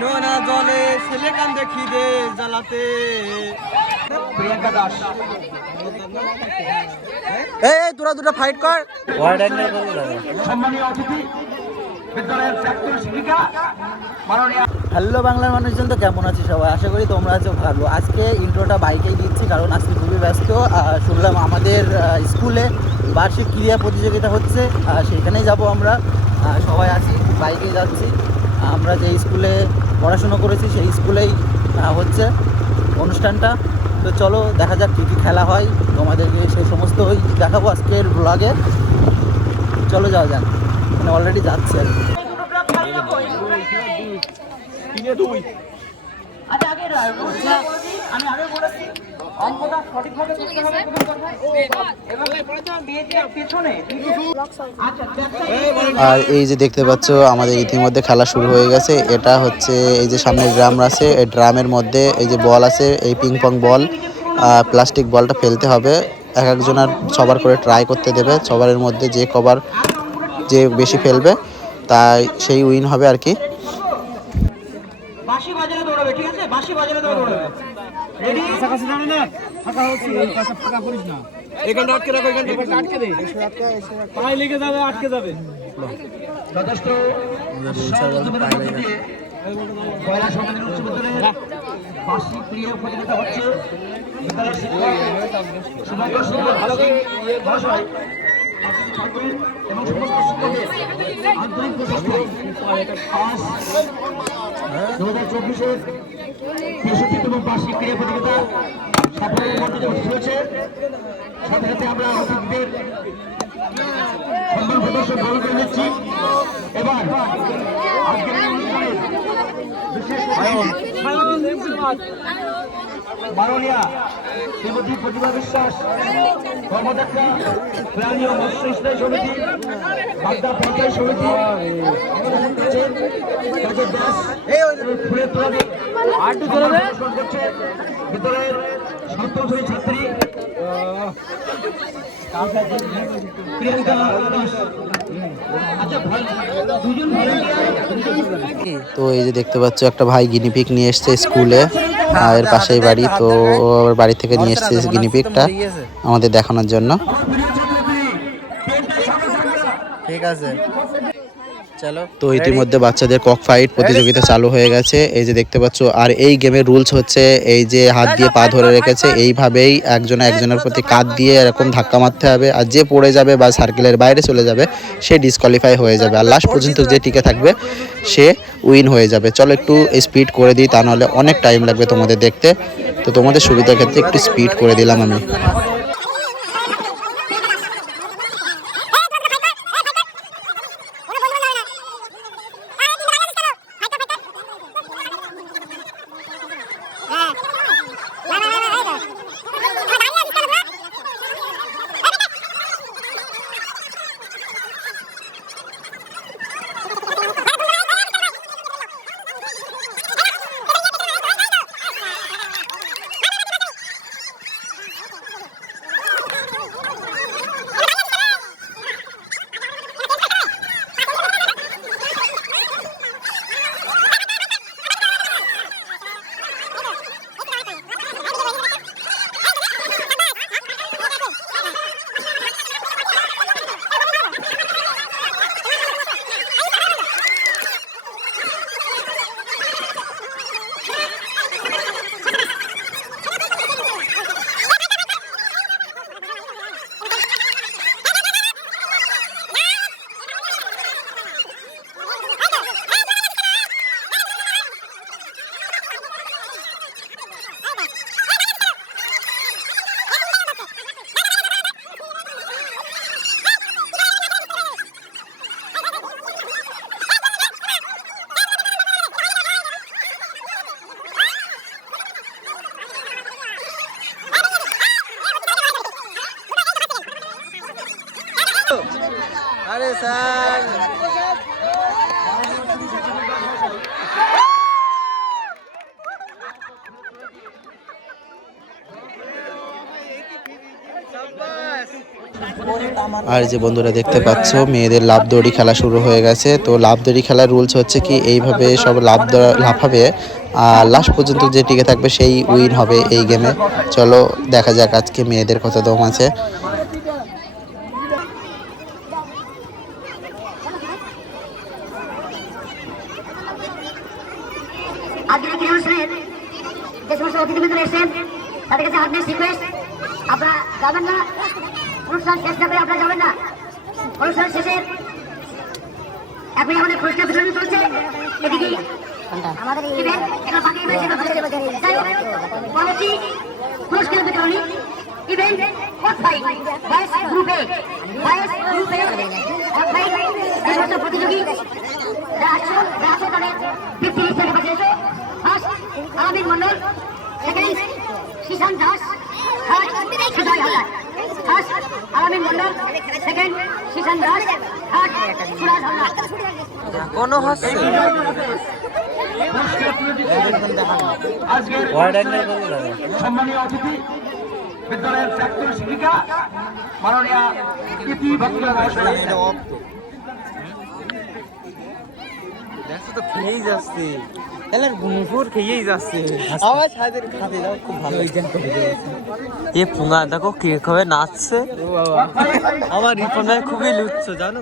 নোনা জলে ছেলে কান্দে খিদে জ্বালাতে। প্রিয়াঙ্কা দাস। এই এই, তোরা দুটো ফাইট কর। সম্মানীয় অতিথি বিদ্যালয়ের প্রাক্তন শিক্ষিকা মাননীয় হ্যালো বাংলার মানুষজন তো কেমন আছে সবাই? আশা করি তোমরা আছো ভালো। আজকে ইন্ট্রোটা বাইকেই দিচ্ছি কারণ আজকে খুবই ব্যস্ত। আর শুনলাম আমাদের স্কুলে বার্ষিক ক্রীড়া প্রতিযোগিতা হচ্ছে আর সেখানেই যাব আমরা। সবাই আছি বাইকেই যাচ্ছি। আমরা যে স্কুলে পড়াশুনো করেছি সেই স্কুলেই হচ্ছে অনুষ্ঠানটা। তো চলো দেখা যাক কী কী খেলা হয়। তোমাদেরকে সেই সমস্ত ওই দেখাবো আজকের ব্লগে চলো যাওয়া যাক। মানে অলরেডি যাচ্ছে আর কি। আচ্ছা আগে আমি আগে বলেছি। অঙ্কটা সঠিকভাবে করতে হবে প্রথম কথা এভাবে পেছনে আচ্ছা আর এই যে দেখতে পাচ্ছ আমাদের ইতিমধ্যে খেলা শুরু হয়ে গেছে। এটা হচ্ছে এই যে সামনে ড্রাম আছে এই ড্রামের মধ্যে এই যে বল আছে এই পিং পং বল প্লাস্টিক বলটা ফেলতে হবে। এক একজনের সবার করে ট্রাই করতে দেবে। সবারের মধ্যে যে কভার যে বেশি ফেলবে তাই সেই উইন হবে আর কি। বাঁশি বাজারে দৌড়াবে ঠিক আছে? বাঁশি বাজারে দৌড়াবে। রেডি? এখানটা আটকে রাখো এখানটা আটকে দে। পায়ে লেগে যাবে আটকে যাবে। যথেষ্ট কয়লা সমাজের উচ্চ বিদ্যালয়ের বার্ষিক ক্রীড়া প্রতিযোগিতা হচ্ছে। বিদ্যালয়ের শিক্ষক সিংহ ভারতী মহাশয় এবং সমস্ত শিক্ষকদের আন্তরিক প্রচেষ্টায় আজ দু হাজার চব্বিশের তেষট্টিতম বার্ষিক ক্রীড়া প্রতিযোগিতা সাফল্যের মধ্যে হয়েছে সাথে সাথে আমরা অতিথিদের সম্মান প্রদর্শন গ্রহণ করে নিচ্ছি এবার আজকের অনুষ্ঠানের বিশেষ মাননীয়া শ্রীমতী প্রতিভা বিশ্বাস কর্মদক্ষা প্রাণী ও মৎস্য স্থায়ী সমিতি বাগদা পঞ্চায়েত সমিতি আমাদের কাছে কাছে দাস ফুলের তোলা করছে বিদ্যালয়ের সপ্তম শ্রেণির ছাত্রী প্রিয়াঙ্কা দাস। আচ্ছা তো এই যে দেখতে পাচ্ছ একটা ভাই গিনিপিক নিয়ে এসছে স্কুলে। আর এর পাশেই বাড়ি তো বাড়ি থেকে নিয়ে এসছে গিনিপিকটা আমাদের দেখানোর জন্য। ঠিক আছে। তো ইতিমধ্যে বাচ্চাদের কক ফাইট প্রতিযোগিতা চালু হয়ে গেছে। এই যে দেখতে পাচ্ছ আর এই গেমের রুলস হচ্ছে এই যে হাত দিয়ে পা ধরে রেখেছে এইভাবেই একজন একজনের প্রতি কাঁধ দিয়ে এরকম ধাক্কা মারতে হবে আর যে পড়ে যাবে বা সার্কেলের বাইরে চলে যাবে সে ডিসকোয়ালিফাই হয়ে যাবে। আর লাস্ট পর্যন্ত যে টিকে থাকবে সে উইন হয়ে যাবে। চলো একটু স্পিড করে দিই তা নাহলে অনেক টাইম লাগবে তোমাদের দেখতে। তো তোমাদের সুবিধার ক্ষেত্রে একটু স্পিড করে দিলাম আমি। আর যে বন্ধুরা দেখতে পাচ্ছ, মেয়েদের লাভ দড়ি খেলা শুরু হয়ে গেছে। তো লাভ দড়ি খেলার রুলস হচ্ছে কি, এইভাবে সব লাভ লাফাবে, আর লাস্ট পর্যন্ত যে টিকে থাকবে সেই উইন হবে এই গেমে চলো, দেখা যাক আজকে মেয়েদের কত দম আছে আজকের এই অনুষ্ঠানের যে সমস্ত অতিথিবৃন্দ এসেছেন তাদের কাছে হাত রিকোয়েস্ট আপনারা যাবেন না অনুষ্ঠান শেষ না করে আপনারা যাবেন না অনুষ্ঠান শেষে এখন আমাদের পুরস্কার বিতরণ চলছে এদিকে আমাদের এটা বাকি পরবর্তী পুরস্কার বিতরণী ইভেন্ট কোথায় বয়স গ্রুপে Mondal second Kishan Das. Third Sujoy Haldar. First Alamin Mondal second Kishan Das third Suraj Haldar কোনো হচ্ছে আজকের সম্মানীয় অতিথি বিদ্যালয়ের প্রাক্তন শিক্ষিকা মাননীয়া ইতি ভক্ত মহাশয়া তো খেয়েই যাচ্ছে। তাহলে গুমফুর খেয়েই যাচ্ছে। আমার সাদের খাতে দাও খুব ভালো। এ পুঙ্গা দেখো কে কবে নাচছে। আমার রিপনে খুবই লুচ্ছ জানো?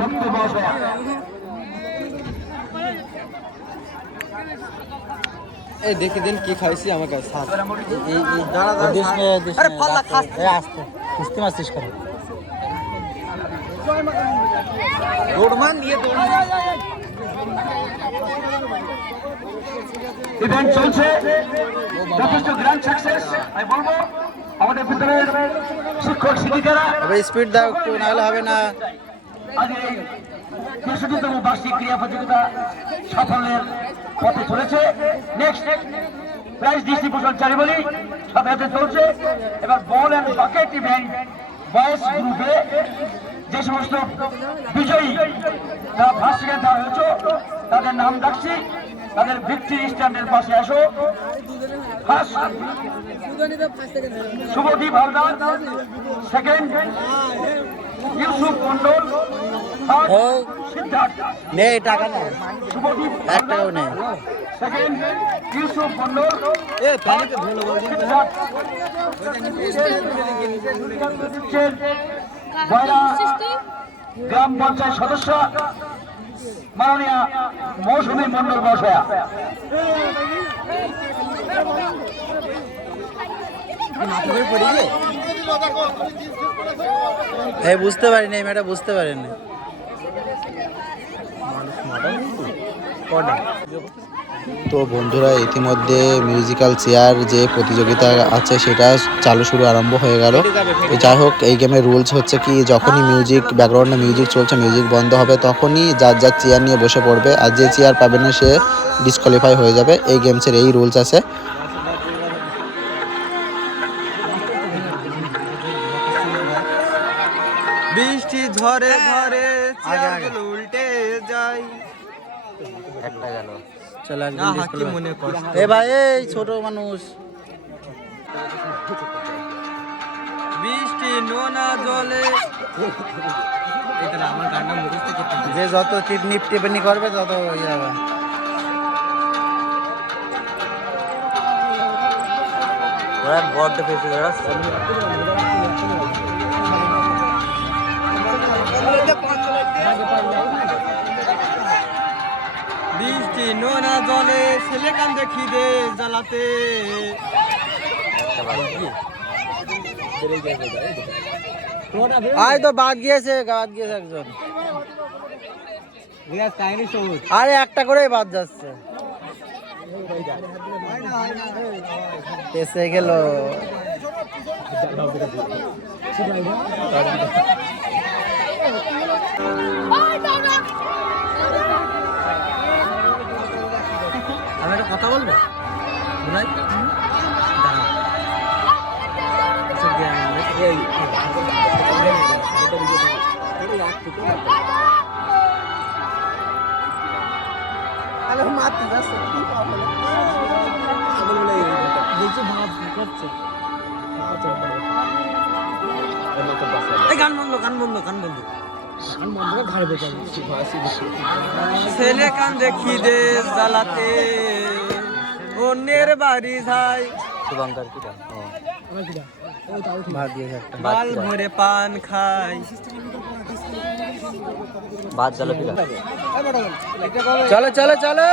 ভক্ত এই দেখে দিন কি খাইছি আমাকে সাত এই এই দাঁড়া, দাঁড়া, দেশ মে দেশ আরে মে খাস। এ আসতে কুস্তি মারছিস কেন? দৌড়মান নিয়ে দৌড়। ইভেন্ট চলছে। যথেষ্ট গ্র্যান্ড সাকসেস আমি বলব আমাদের বিদ্যালয়ের শিক্ষক শিক্ষিকারা স্পিড দাও একটু নাহলে হবে না। তেষট্টিতম বার্ষিক ক্রীড়া প্রতিযোগিতা সাফল্যের পথে চলেছে। নেক্সট প্রাইজ ডিস্ট্রিবিউশন চারিবলি সাথে সাথে চলছে। এবার ball and bucket event boys গ্রুপে যে সমস্ত বিজয়ী তারা ফার্স্ট সেকেন্ড থার্ড হয়েছে তাদের নাম ডাকছি। তাদের ভিক্টরি স্ট্যান্ডের পাশে আসো। ফার্স্ট শুভদীপ হালদার। সেকেন্ড ইউসুফ মন্ডল নেই টাকা নেই। একটাও নেই। এ পানিতে গ্রাম পঞ্চায়েত সদস্য। মাননীয়া মৌসুমী মন্ডল এই বুঝতে পারিনি এই মেয়েটা বুঝতে পারিনি। তো বন্ধুরা ইতিমধ্যে মিউজিক্যাল চেয়ার যে প্রতিযোগিতা আছে সেটা চালু শুরু আরম্ভ হয়ে গেল। তো যাই হোক এই গেমের রুলস হচ্ছে কি যখনই মিউজিক ব্যাকগ্রাউন্ডে মিউজিক চলছে মিউজিক বন্ধ হবে তখনই যার যার চেয়ার নিয়ে বসে পড়বে আর যে চেয়ার পাবে না সে ডিসকোয়ালিফাই হয়ে যাবে। এই গেমসের এই রুলস আছে। বৃষ্টি ঝরে ঝরে উল্টে যায়। একটা গেল চলো হাকি মনে কষ্ট এ ভাই এই ছোট মানুষ। বৃষ্টি নোনা জলে। যে যত টিপনি টিপনি করবে তত ইয়ে হবে ওরা বড্ড ফেসে নোনা জলে ছেলে কান্দে খিদে জ্বালাতে। আয় তো বাদ গিয়েছে বাদ গিয়েছে একজন। আরে একটা করেই বাদ যাচ্ছে। এসে গেল। কথা বলব? এই- মারতে যাচ্ছে গান বন্ধ গান বন্ধ গান বন্ধ। ছেলে কান দেখি দে জ্বালাতে অন্যের বাড়ি যাই শুভঙ্কর কি বাল ভরে পান খাই ভাত পিলা চলো চলো চলো।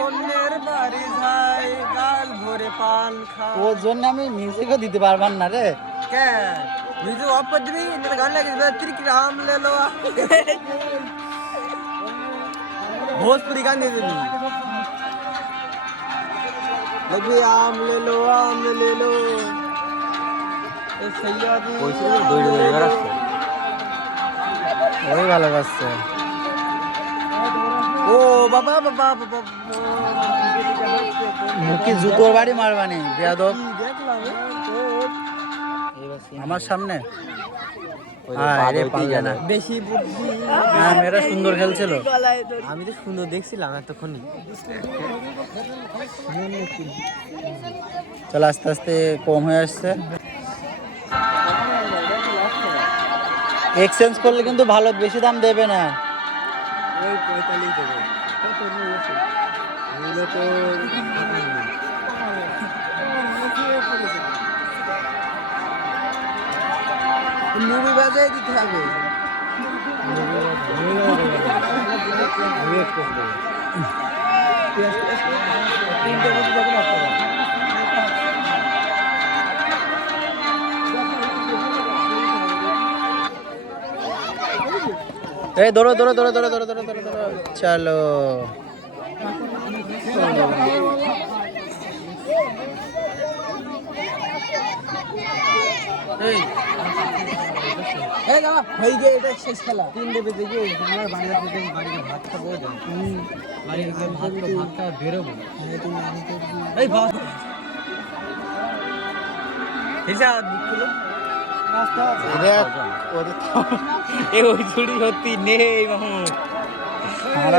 অন্যের বাড়ি যাই গাল ভরে পান খাই ওর জন্য আমি মিউজিকও দিতে পারবার না রে। কে? ಇದು ಒಪ್ಪದ್ವಿ ನಿನಗೆ ಅಲ್ಲಾಗಿದ್ವಿ ತಿರುಗಿ ಆಮ್ಲೆಲ್ವ ಭೋಜ್ಪುರಿ ಗಾಂಧಿದ್ದೀನಿ लगी आम ले लो आम ले लो ये वाला बस ओ बाबा बाबा मुकी जूतोर बाड़ी मारवानी পারলে সামনে? বেশি বুদ্ধি। হ্যাঁ মেয়েরা সুন্দর খেলছিল। আমি তো সুন্দর দেখছিলাম এতক্ষণই চলো আস্তে আস্তে কম হয়ে আসছে। এক্সচেঞ্জ করলে কিন্তু ভালো বেশি দাম দেবে না। ওই পঁয়তাল্লিশ দেবে। মুভি বাজাই দিতে হবে। এই ধরো ধরো ধরো ধরো ধরো ধরো ধরো ধরো। চলো। এই দাদা হয়ে গিয়ে এটা শেষ খেলা। তিনটে বেজে গিয়ে তোমার বাড়িতে থেকে বাড়িতে ভাত খাব যাও বাড়িতে ভাত খাব ভাত বেরোবো। এই এ ওই ছুরি সত্যি নেই মামু। বড়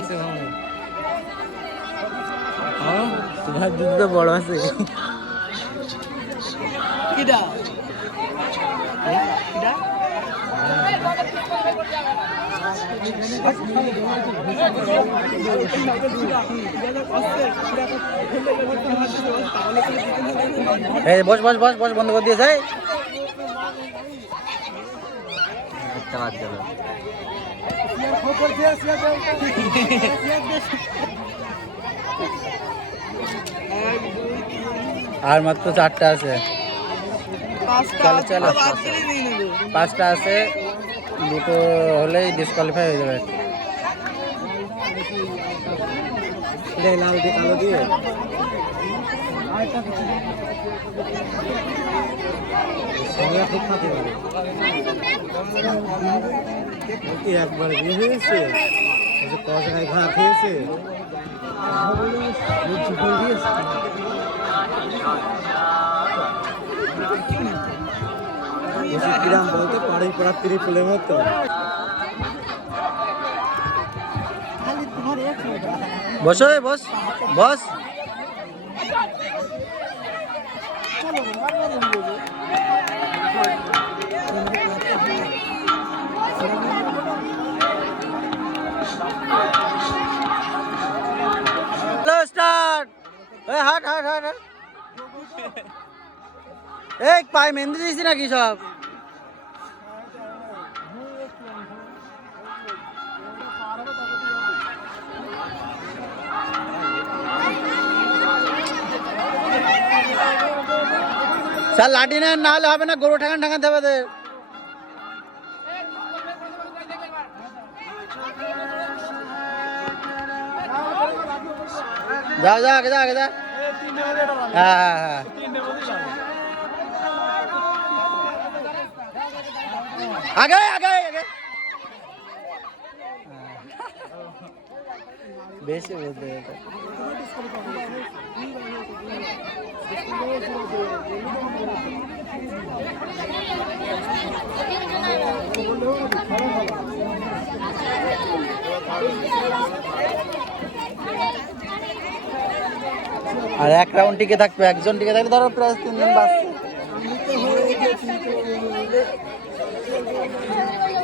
আছে মামু। হ্যাঁ? তোমার দুধ তো বড় আছে। কিডা এই বস বস বস বস বন্ধ করে দিয়ে গেল আর মাত্র চারটা আছে। চলো। চলো পাঁচটা আছে দুটো হলেই ডিসকোয়ালিফাই হয়ে যাবে। লাল দিয়ে। কালো দিয়ে একবার বিয়ে হয়েছে ওই যে কষ গায়ে ঘা খেয়েছে। লুচি ফুল দিয়েছে গ্রাম বলতে পাড়ি পাড়া ত্রিপলের মতো বসো বস বস Hello, start. Hey, hard, hard, hard. hard. এই পায়ে মেহেন্দি দিয়েছি নাকি সব? স্যার, লাঠি নেন, না হলে হবে না, গরু ঠাকান ঠাকাতে হবে তো। যাও যাও, আগে যাও আগে যাও। হ্যাঁ হ্যাঁ হ্যাঁ। আগে আগে আগে বেশি বলতে এটা আর এক রাউন্ড টিকে থাকবে, একজন টিকে থাকবে, ধরো প্রায় তিনজন বাঁচছে।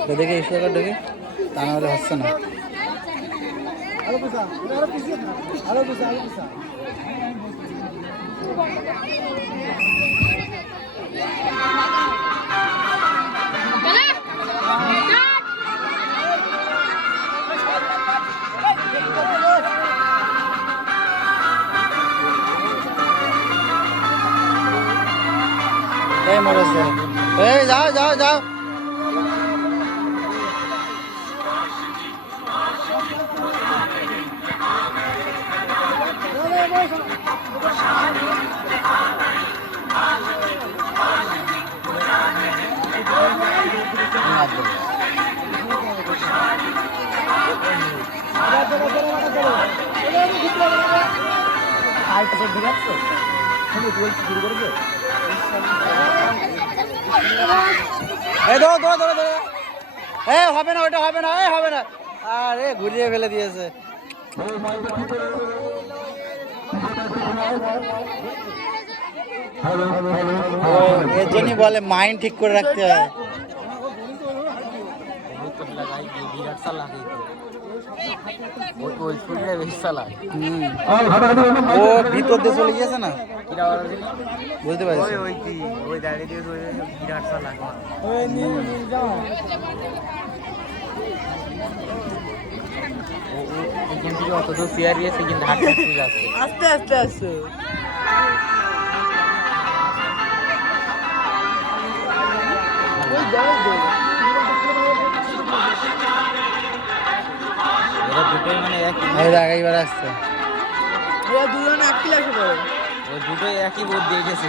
তো দেখে ইস্যু কর দেখি তা না হলে হচ্ছে না এই মরেছে এই যাও যাও যাও এ হবে না ওটা হবে না এ হবে না। আরে ঘুরিয়ে ফেলে দিয়েছে। যিনি জন্যই বলে মাইন্ড ঠিক করে রাখতে হয়। ও ভিতর দিয়ে চলে গিয়েছে না? বুঝতে পারছি। এখান থেকে অত দূর চেয়ার গিয়েছে কিন্তু হাঁটতে হাঁটতে যাচ্ছে আস্তে আস্তে আস্তে এরা দুটোই মানে একই এই দেখ এইবার আসছে ওই দুটোই একই বোধ দিয়ে গেছে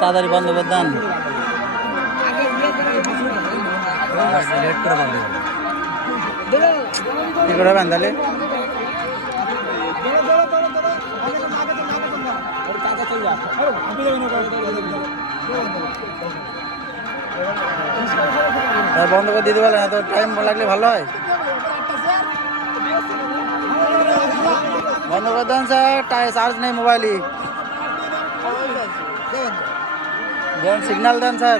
তাড়াতাড়ি বন্ধ করে দেন। কি করে আর বন্ধ করে দিতে পারলেন এত টাইম লাগলে ভালো হয়। বন্ধ করে দেন স্যার চার্জ নেই মোবাইলই দেন সিগন্যাল দেন স্যার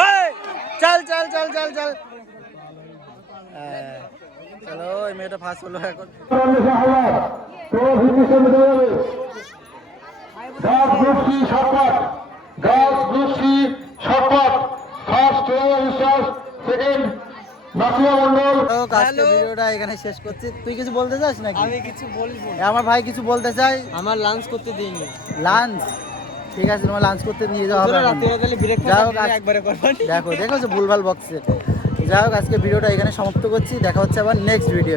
ওই, চল চল চল চল চল হ্যাঁ, চলো ওই মেয়েটা ফার্স্ট হলো এখন গাছ গ্রুপসি শপথ গাছ গ্রুপসি শপথ ফার্স্ট বিশ্বাস সেকেন্ড ভিডিওটা এখানে শেষ করছি। তুই কিছু বলতে চাস নাকি? আমি কিছু বলব আমার ভাই কিছু বলতে চাই আমার লাঞ্চ করতে দিইনি। লাঞ্চ ঠিক আছে তোমার লাঞ্চ করতে নিয়ে যাওয়া হবে দেখো দেখো ভুলভাল বক্সে যাই হোক আজকে ভিডিওটা এখানে সমাপ্ত করছি। দেখা হচ্ছে আবার নেক্সট ভিডিও